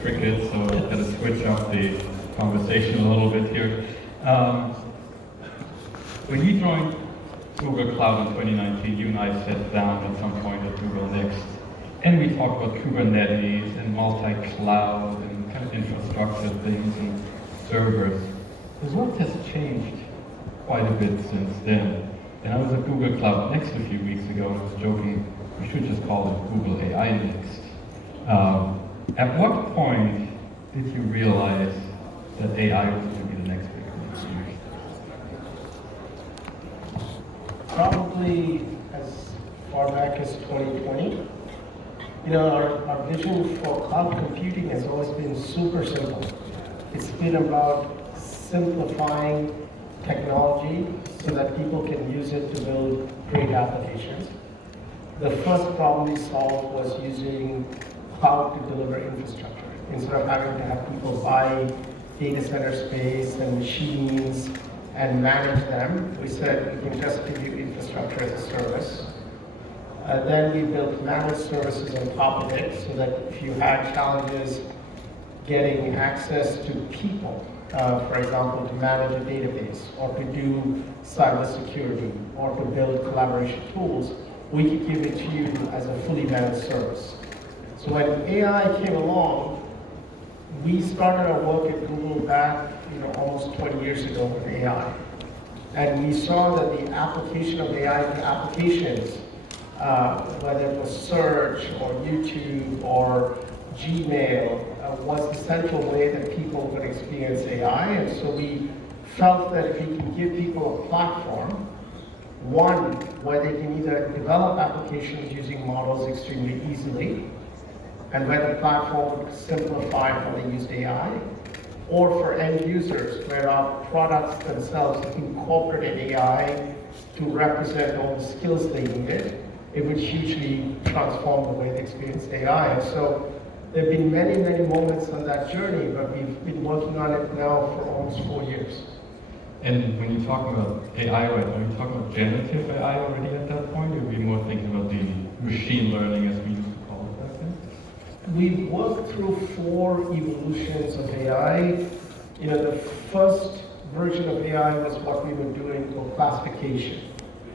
cricket, so I'm going to switch up the conversation a little bit here. When you joined Google Cloud in 2019, you and I sat down at some point at Google Next, and we talked about Kubernetes and multi-cloud and kind of infrastructure things and servers. The world has changed quite a bit since then. And I was at Google Cloud Next a few weeks ago and I was joking, we should just call it Google AI Next. At what point did you realize that AI was going to be the next big thing? Probably as far back as 2020. You know, our vision for cloud computing has always been super simple. It's been about simplifying technology so that people can use it to build great applications. The first problem we solved was using cloud to deliver infrastructure. Instead of having to have people buy data center space and machines and manage them, we said we can just give you infrastructure as a service. Then we built managed services on top of it so that if you had challenges getting access to people, for example, to manage a database or to do cybersecurity or to build collaboration tools, we could give it to you as a fully managed service. So when AI came along, we started our work at Google back, almost 20 years ago with AI. And we saw that the application of AI to applications, whether it was search or YouTube or Gmail, was the central way that people could experience AI. And so we felt that if we can give people a platform, one, where they can either develop applications using models extremely easily, and where the platform would simplify how they used AI, or for end users, where our products themselves incorporated AI to represent all the skills they needed, it would hugely transform the way they experience AI. And so there have been many, many moments on that journey, but we've been working on it now for almost 4 years. And when you talk about AI, right, are you talking about generative AI already at that point, or are we more thinking about the machine learning as we used to call it back then? We've worked through 4 evolutions of AI. The first version of AI was what we were doing for classification.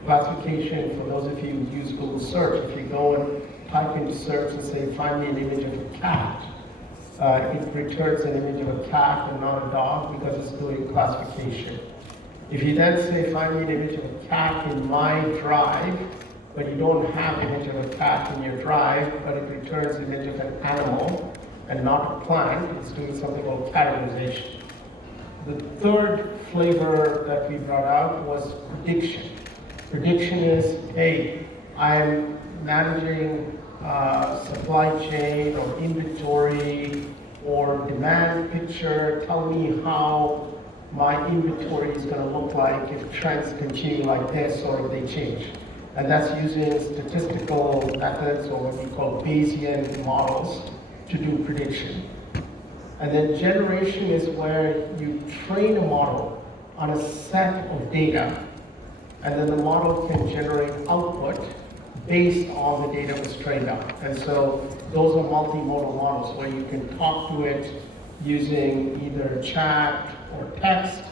Classification, for those of you who use Google search, if you go and type into search and say, find me an image of a cat, it returns an image of a cat and not a dog because it's doing classification. If you then say, find me an image of a cat in my drive, but you don't have an image of a cat in your drive, but it returns an image of an animal and not a plant, it's doing something called categorization. The third flavor that we brought out was prediction. Prediction is, hey, I'm managing supply chain or inventory or demand picture. Tell me how my inventory is going to look like if trends continue like this or if they change. And that's using statistical methods or what we call Bayesian models to do prediction. And then generation is where you train a model on a set of data, and then the model can generate output based on the data it was trained on. And so those are multimodal models where you can talk to it using either chat or text,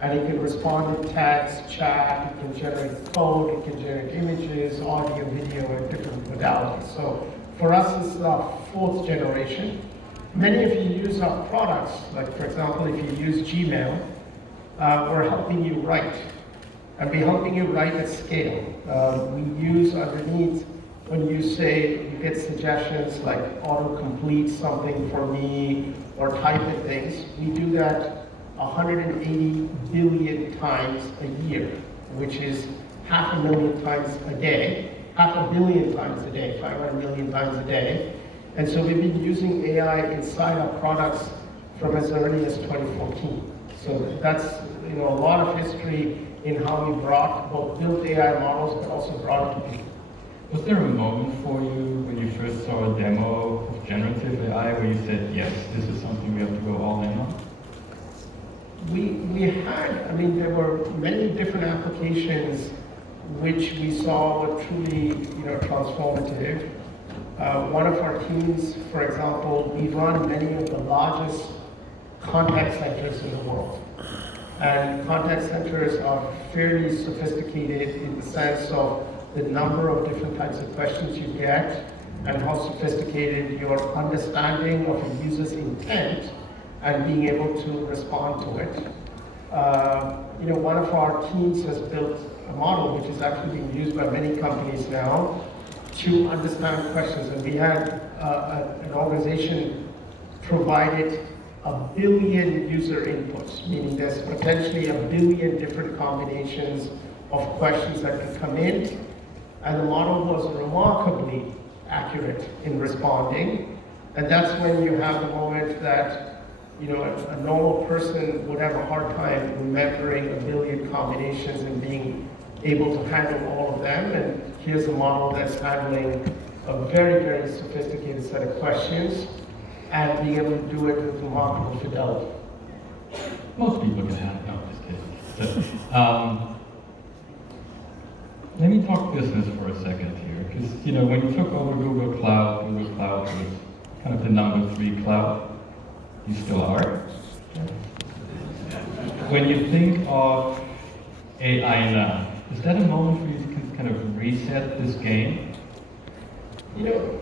and it can respond in text, chat, it can generate code, it can generate images, audio, video, and different modalities. So for us, it's the 4th generation. Many of you use our products, like for example, if you use Gmail, we're helping you write. And we're helping you write at scale. We use underneath, when you say, you get suggestions like autocomplete something for me, or type in things, we do that 180 billion times a year, which is 500,000 times a day, 500 million times a day, 500 million times a day. And so we've been using AI inside our products from as early as 2014. So that's a lot of history in how we built AI models, but also brought it to people. Was there a moment for you when you first saw a demo of generative AI where you said, yes, this is something we have to go all in on? There were many different applications which we saw were truly, transformative. One of our teams, for example, we run many of the largest contact centers in the world. And contact centers are fairly sophisticated in the sense of the number of different types of questions you get and how sophisticated your understanding of a user's intent and being able to respond to it. One of our teams has built a model which is actually being used by many companies now to understand questions. And we had an organization provided 1 billion user inputs, meaning there's potentially 1 billion different combinations of questions that could come in. And the model was remarkably accurate in responding. And that's when you have the moment that a normal person would have a hard time remembering 1 billion combinations and being able to handle all of them. And here's a model that's handling a very, very sophisticated set of questions and being able to do it with remarkable fidelity. Most people can handle. No, just kidding. So, let me talk business for a second here, because when you took over Google Cloud was kind of the number 3 cloud. You still are. When you think of AI now, is that a moment where you can kind of reset this game?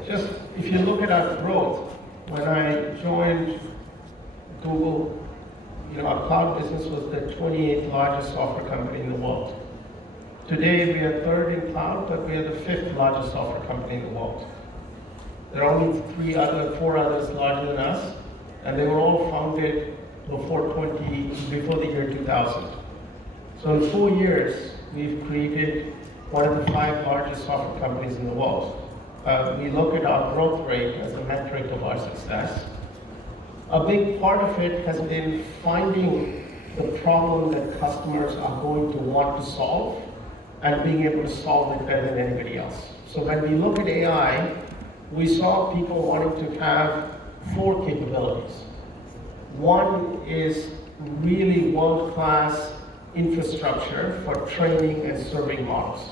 Just if you look at our growth, when I joined Google, our cloud business was the 28th largest software company in the world. Today, we are 3rd in cloud, but we are the 5th largest software company in the world. There are only 4 others larger than us, and they were all founded before the year 2000. So in 4 years, we've created one of the 5 largest software companies in the world. We look at our growth rate as a metric of our success. A big part of it has been finding the problem that customers are going to want to solve and being able to solve it better than anybody else. So when we look at AI, we saw people wanting to have 4 capabilities. One is really world-class infrastructure for training and serving models.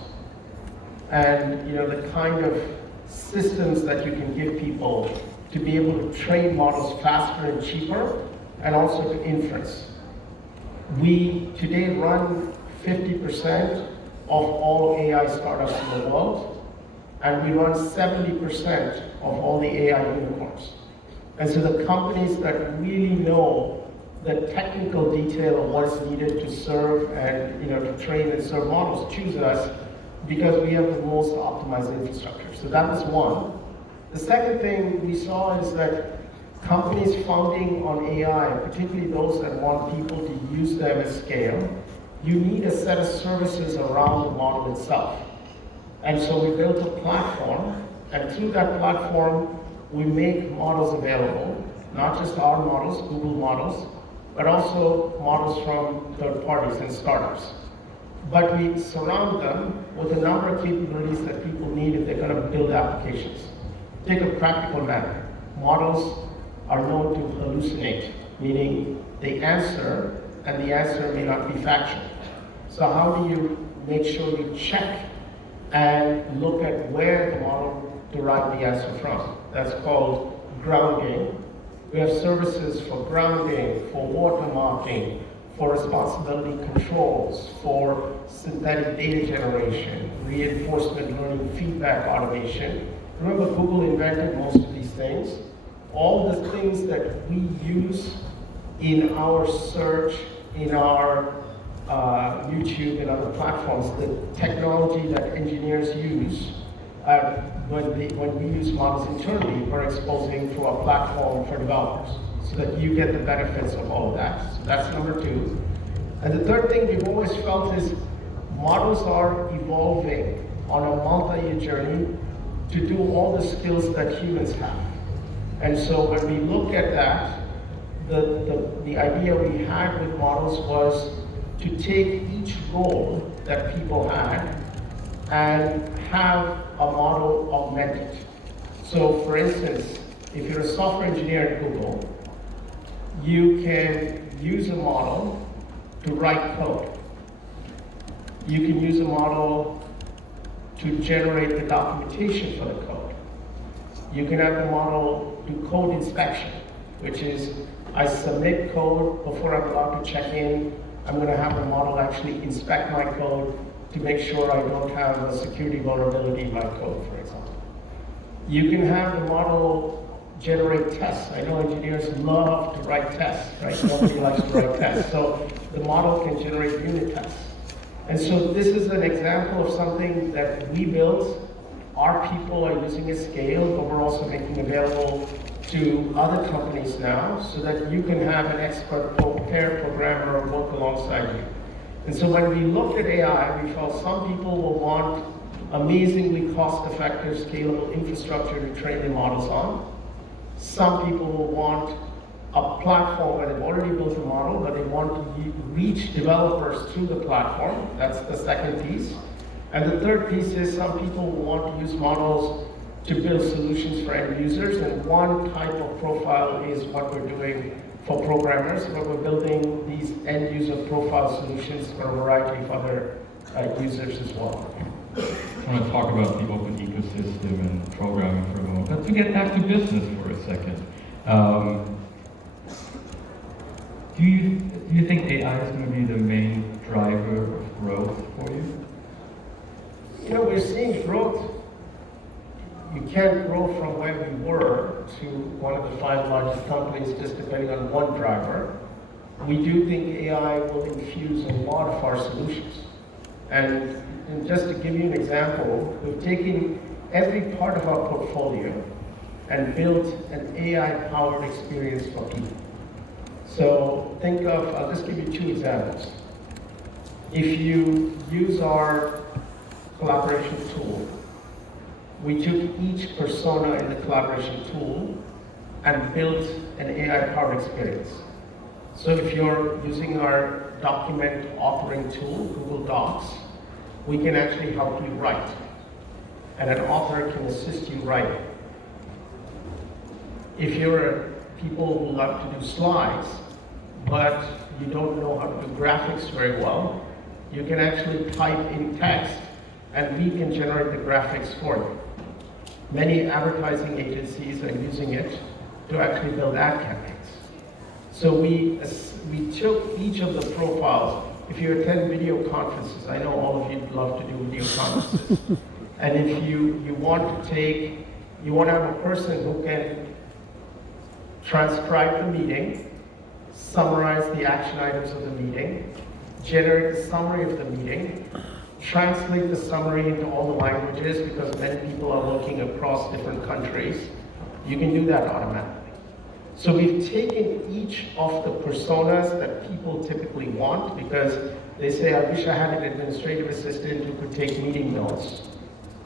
And the kind of systems that you can give people to be able to train models faster and cheaper, and also to inference. We today run 50% of all AI startups in the world, and we run 70% of all the AI unicorns. And so the companies that really know the technical detail of what is needed to serve and to train and serve models choose us because we have the most optimized infrastructure. So that was one. The second thing we saw is that companies founding on AI, particularly those that want people to use them at scale, you need a set of services around the model itself. And so we built a platform, and through that platform, we make models available, not just our models, Google models, but also models from third parties and startups. But we surround them with a number of capabilities that people need if they're going to build applications. Take a practical matter. Models are known to hallucinate, meaning they answer, and the answer may not be factual. So how do you make sure you check and look at where the model derived the answer from? That's called grounding. We have services for grounding, for watermarking, for responsibility controls, for synthetic data generation, reinforcement learning, feedback automation. Remember, Google invented most of these things. All the things that we use in our search, in our YouTube and other platforms, the technology that engineers use when we use models internally, we're exposing through our platform for developers so that you get the benefits of all of that. So that's number 2. And the third thing we've always felt is models are evolving on a multi-year journey to do all the skills that humans have. And so when we look at that, the idea we had with models was to take each role that people had and have a model augment it. So for instance, if you're a software engineer at Google, you can use a model to write code. You can use a model to generate the documentation for the code. You can have the model do code inspection, which is I submit code before I'm allowed to check in. I'm going to have the model actually inspect my code to make sure I don't have a security vulnerability in my code, for example. You can have the model generate tests. I know engineers love to write tests, right? Nobody likes to write tests. So the model can generate unit tests. And so this is an example of something that we built. Our people are using at scale, but we're also making available to other companies now so that you can have an expert pair programmer work alongside you. And so when we looked at AI, we felt some people will want amazingly cost-effective, scalable infrastructure to train the models on. Some people will want a platform where they've already built a model, but they want to reach developers through the platform. That's the second piece. And the third piece is some people will want to use models to build solutions for end users. And one type of profile is what we're doing for programmers, where we're building these end user profile solutions for a variety of other users as well. I want to talk about the open ecosystem and programming for a moment, but to get back to business for a second. Do you think AI is going to be the main driver of growth for you? You know, we're seeing growth. You can't grow from where we were to one of the 5 largest companies just depending on one driver. We do think AI will infuse a lot of our solutions. And just to give you an example, we've taken every part of our portfolio and built an AI-powered experience for people. So think of, I'll just give you 2 examples. If you use our collaboration tool, we took each persona in the collaboration tool and built an AI-powered experience. So if you're using our document authoring tool, Google Docs, we can actually help you write. And an author can assist you writing. If you're people who love to do slides, but you don't know how to do graphics very well, you can actually type in text and we can generate the graphics for you. Many advertising agencies are using it to actually build ad campaigns. So we took each of the profiles. If you attend video conferences, I know all of you love to do video conferences. And if you want to have a person who can transcribe the meeting, summarize the action items of the meeting, generate the summary of the meeting, translate the summary into all the languages because many people are working across different countries. You can do that automatically. So we've taken each of the personas that people typically want because they say, I wish I had an administrative assistant who could take meeting notes.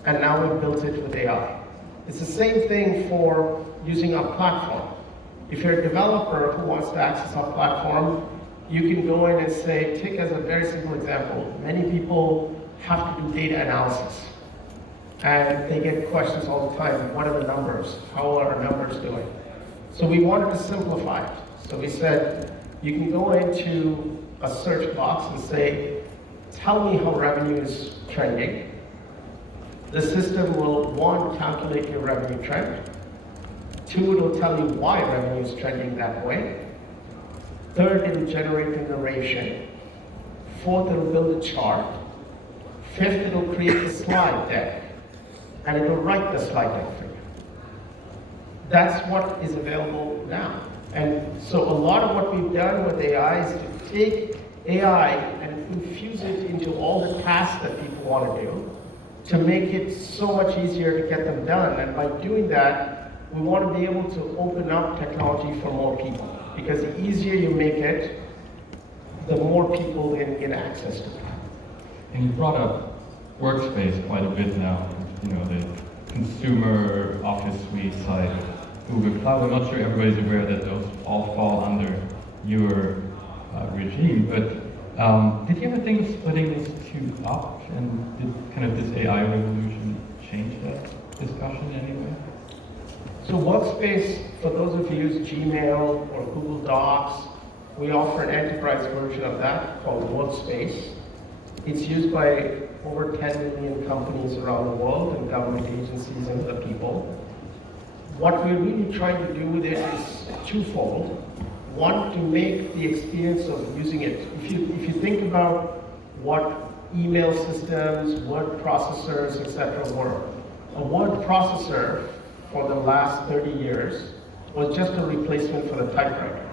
And now we've built it with AI. It's the same thing for using our platform. If you're a developer who wants to access our platform, you can go in and say, take as a very simple example, many people have to do data analysis. And they get questions all the time, what are the numbers? How are our numbers doing? So we wanted to simplify it. So we said, you can go into a search box and say, tell me how revenue is trending. The system will, 1, calculate your revenue trend. 2, it'll tell you why revenue is trending that way. 3rd, it'll generate the narration. 4th, it'll build a chart. 5th, it'll create a slide deck. And it'll write the slide deck for you. That's what is available now. And so a lot of what we've done with AI is to take AI and infuse it into all the tasks that people want to do to make it so much easier to get them done. And by doing that, we want to be able to open up technology for more people. Because the easier you make it, the more people can get access to it. And you brought up Workspace quite a bit now, you know, the consumer office suite side of Google Cloud. I'm not sure everybody's aware that those all fall under your regime, but did you ever think of splitting these 2 up? And did kind of this AI revolution change that discussion in any way? So Workspace, for those of you who use Gmail or Google Docs, we offer an enterprise version of that called Workspace. It's used by over 10 million companies around the world and government agencies and other people. what we're really trying to do with it is twofold. One, to make the experience of using it. If you think about what email systems, word processors, etc. were, a word processor for the last 30 years was just a replacement for the typewriter.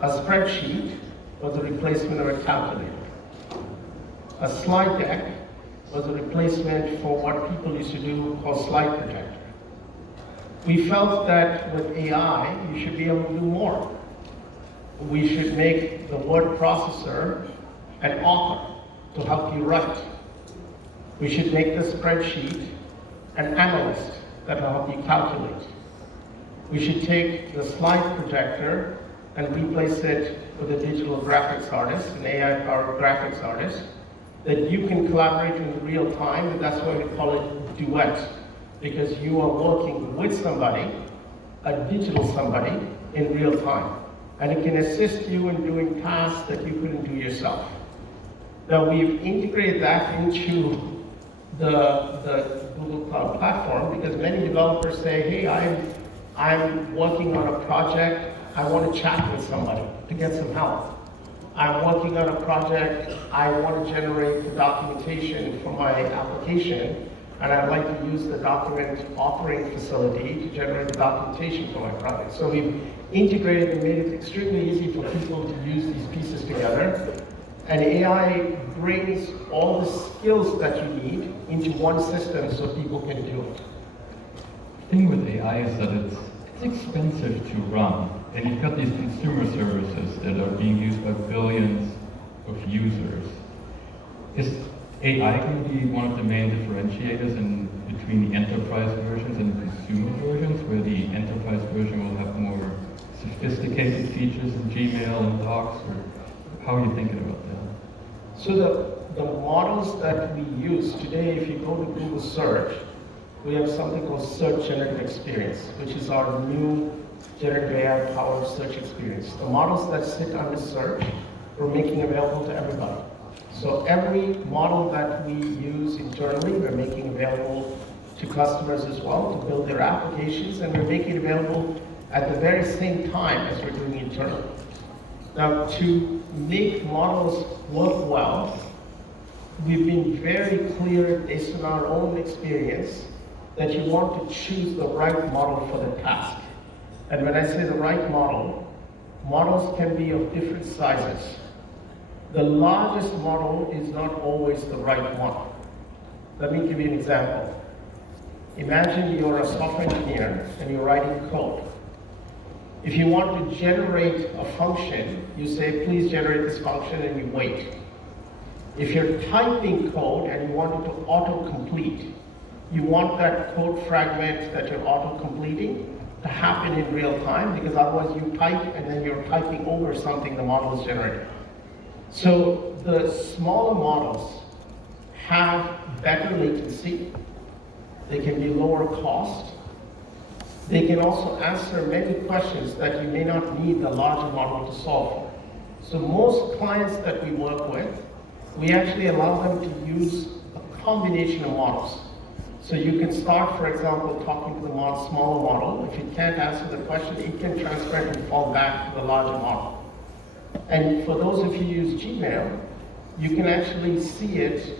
A spreadsheet was a replacement of a calculator. A slide deck was a replacement for what people used to do called slide projector. We felt that with AI, you should be able to do more. We should make the word processor an author to help you write. We should make the spreadsheet an analyst that will help you calculate. We should take the slide projector and replace it with a digital graphics artist, an AI-powered graphics artist, that you can collaborate in real time, and that's why we call it duet, because you are working with somebody, a digital somebody, in real time. And it can assist you in doing tasks that you couldn't do yourself. Now, we've integrated that into the Google Cloud Platform because many developers say, hey, I'm working on a project, I want to chat with somebody to get some help. I'm working on a project, I want to generate the documentation for my application, and I'd like to use the document authoring facility to generate the documentation for my project. So we've integrated and made it extremely easy for people to use these pieces together. And AI brings all the skills that you need into one system so people can do it. The thing with AI is that it's expensive to run. And you've got these consumer services that are being used by billions of users. Is AI going to be one of the main differentiators between the enterprise versions and the consumer versions, where the enterprise version will have more sophisticated features in Gmail and Docs, or how are you thinking about that? So the models that we use today, if you go to Google Search, we have something called Search Generative Experience, which is our new generative AI-powered search experience. The models that sit under search, we're making available to everybody. So every model that we use internally, we're making available to customers as well to build their applications, and we're making it available at the very same time as we're doing internally. Now, to make models work well, we've been very clear based on our own experience that you want to choose the right model for the task. And when I say the right model, models can be of different sizes. The largest model is not always the right one. Let me give you an example. Imagine you're a software engineer and you're writing code. If you want to generate a function, you say, please generate this function, and you wait. If you're typing code and you want it to auto-complete, you want that code fragment that you're auto-completing to happen in real time, because otherwise you type and then you're typing over something the model is generating. So the smaller models have better latency, they can be lower cost, they can also answer many questions that you may not need the larger model to solve for. So most clients that we work with, we actually allow them to use a combination of models. So you can start, for example, talking to the smaller model. If it can't answer the question, it can transfer it and fall back to the larger model. And for those of you who use Gmail, you can actually see it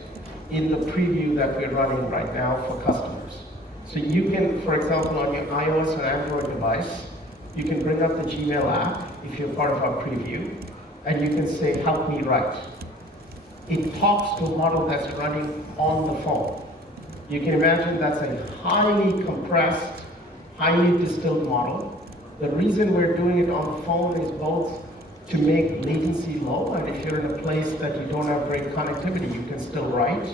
in the preview that we're running right now for customers. So you can, for example, on your iOS or Android device, you can bring up the Gmail app if you're part of our preview, and you can say, help me write. It talks to a model that's running on the phone. You can imagine that's a highly compressed, highly distilled model. The reason we're doing it on the phone is both to make latency low, and if you're in a place that you don't have great connectivity, you can still write.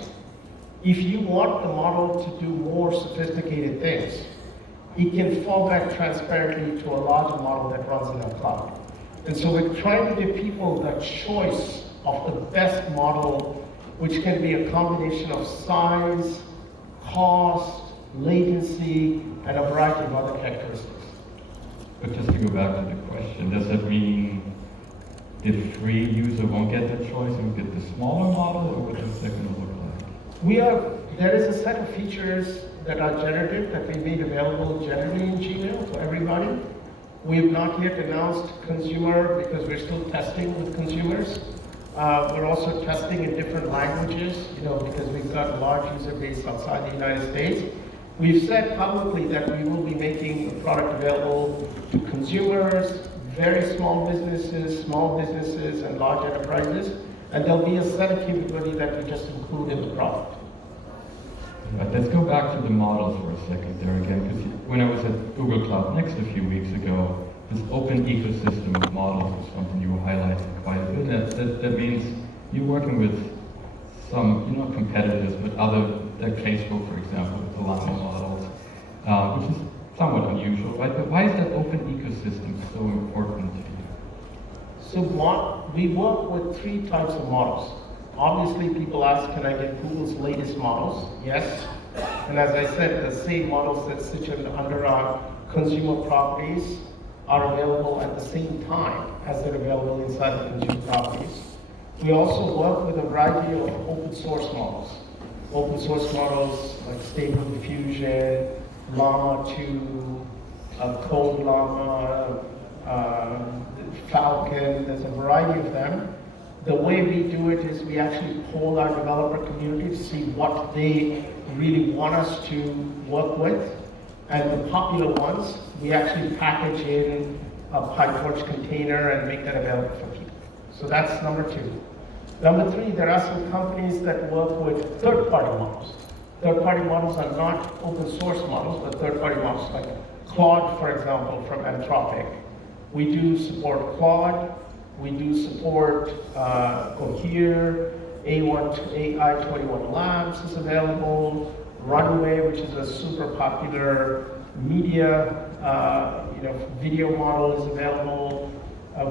If you want the model to do more sophisticated things, it can fall back transparently to a larger model that runs in the cloud. And so we're trying to give people the choice of the best model, which can be a combination of size, cost, latency, and a variety of other characteristics. But just to go back to the question, does that mean the free user won't get the choice and get the smaller model, or what is that going to look like? There is a set of features that are generative that we made available generally in Gmail for everybody. We have not yet announced consumer because we're still testing with consumers. We're also testing in different languages, because we've got a large user base outside the United States. We've said publicly that we will be making the product available to consumers, very small businesses, and large enterprises, and there'll be a set of capability that we just include in the product. Right, let's go back to the models for a second there again, because when I was at Google Cloud Next a few weeks ago, this open ecosystem of models was something you were highlighting quite a bit. That means you're working with some, competitors, but other, like Facebook, for example, with the Llama models, which is somewhat unusual, right? But why is that open ecosystem so important to you? So we work with 3 types of models. Obviously, people ask, can I get Google's latest models? Yes. And as I said, the same models that sit under our consumer properties are available at the same time as they're available inside the consumer properties. We also work with a variety of open source models. Open source models like Stable Diffusion, Llama 2, Code Llama, Falcon, there's a variety of them. The way we do it is we actually poll our developer community to see what they really want us to work with. And the popular ones, we actually package in a PyTorch container and make that available for people. So that's number 2. Number 3, there are some companies that work with third-party models. Third-party models are not open source models, but third-party models like Claude, for example, from Anthropic. We do support Claude. We do support Cohere, AI21 Labs is available, Runway, which is a super popular media, video model is available.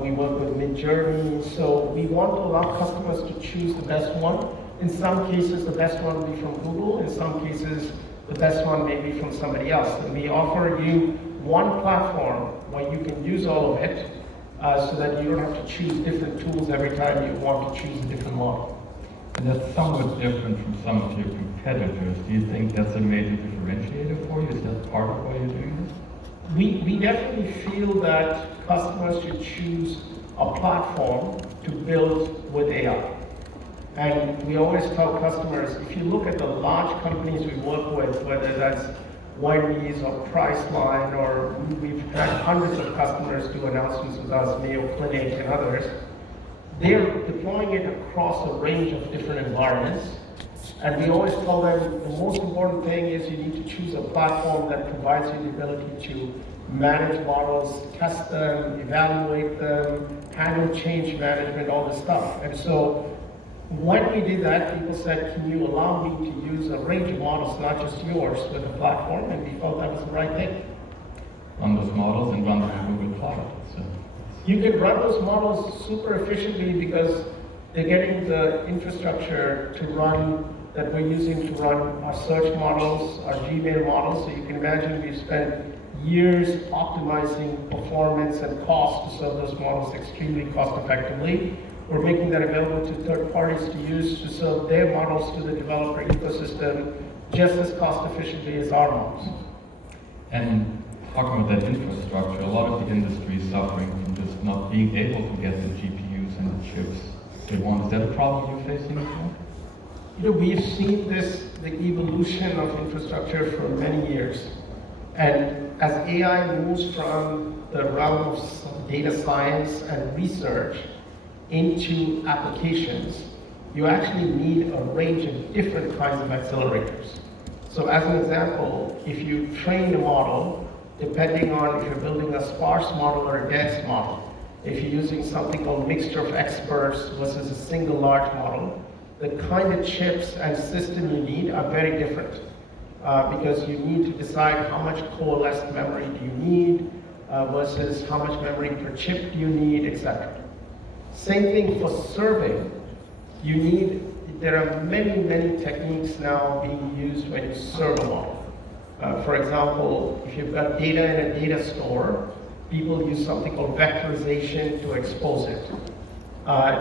We work with Midjourney, so we want to allow customers to choose the best one. In some cases, the best one will be from Google. In some cases, the best one may be from somebody else. And we offer you one platform where you can use all of it, so that you don't have to choose different tools every time you want to choose a different model. And that's somewhat different from some of your competitors. Do you think that's a major differentiator for you? Is that part of why you're doing this? We definitely feel that customers should choose a platform to build with AI. And we always tell customers, if you look at the large companies we work with, whether that's Wendy's or Priceline, or we've had hundreds of customers do announcements with us, Mayo Clinic and others, they're deploying it across a range of different environments. And we always tell them the most important thing is you need to choose a platform that provides you the ability to manage models, test them, evaluate them, handle change management, all this stuff. And so when we did that, people said, can you allow me to use a range of models, not just yours, with the platform? And we felt that was the right thing. Run those models and run them in Google Cloud. So. You can run those models super efficiently because they're getting the infrastructure to run that we're using to run our search models, our Gmail models. So you can imagine we've spent years optimizing performance and cost to serve those models extremely cost effectively. We're making that available to third parties to use to serve their models to the developer ecosystem just as cost efficiently as our models. And talking about that infrastructure, a lot of the industry is suffering from just not being able to get the GPUs and the chips they want. Is that a problem you're facing as well? We've seen the evolution of infrastructure for many years. And as AI moves from the realm of data science and research into applications, you actually need a range of different kinds of accelerators. So as an example, if you train a model, depending on if you're building a sparse model or a dense model, if you're using something called mixture of experts versus a single large model, the kind of chips and system you need are very different because you need to decide how much coalesced memory do you need versus how much memory per chip do you need, etc. Same thing for serving. There are many techniques now being used when you serve a model. For example, if you've got data in a data store, people use something called vectorization to expose it.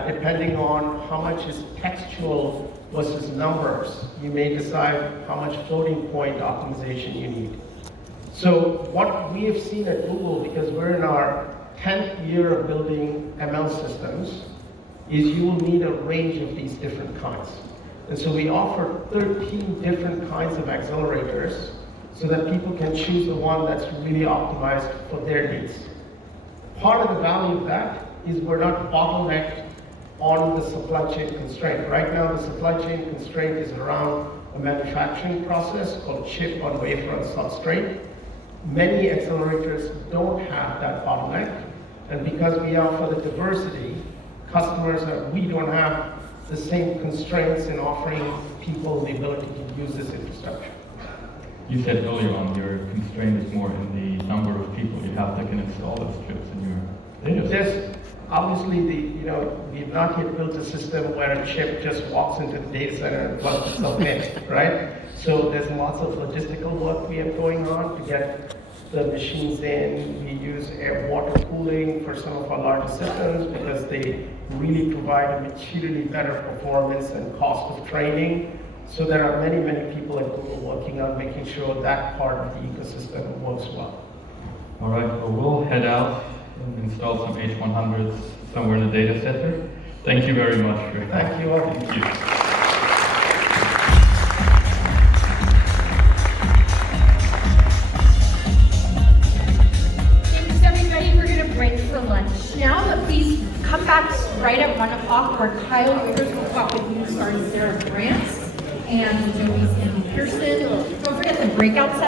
Depending on how much is textual versus numbers, you may decide how much floating point optimization you need. So what we have seen at Google, because we're in our 10th year of building ML systems, is you will need a range of these different kinds. And so we offer 13 different kinds of accelerators so that people can choose the one that's really optimized for their needs. Part of the value of that is we're not bottlenecked on the supply chain constraint. Right now, the supply chain constraint is around a manufacturing process called chip on wafer on substrate. Many accelerators don't have that bottleneck, and because we offer the diversity, we don't have the same constraints in offering people the ability to use this infrastructure. You said earlier on your constraint is more in the number of people you have that can install those chips in your data center. There's obviously we've not yet built a system where a chip just walks into the data center and plugs itself in, right? So there's lots of logistical work we have going on to get the machines in. We use air water cooling for some of our larger systems because they really provide a materially better performance and cost of training. So there are many, many people at Google working on making sure that part of the ecosystem works well. All right, well, we'll head out and install some H100s somewhere in the data center. Thank you very much for your time. Thank you all. Thank you. Now, but please come back right at 1 o'clock where Kyle Withers will talk with you starting Sarah Grants and Joey's in Pearson. Don't forget the breakout session.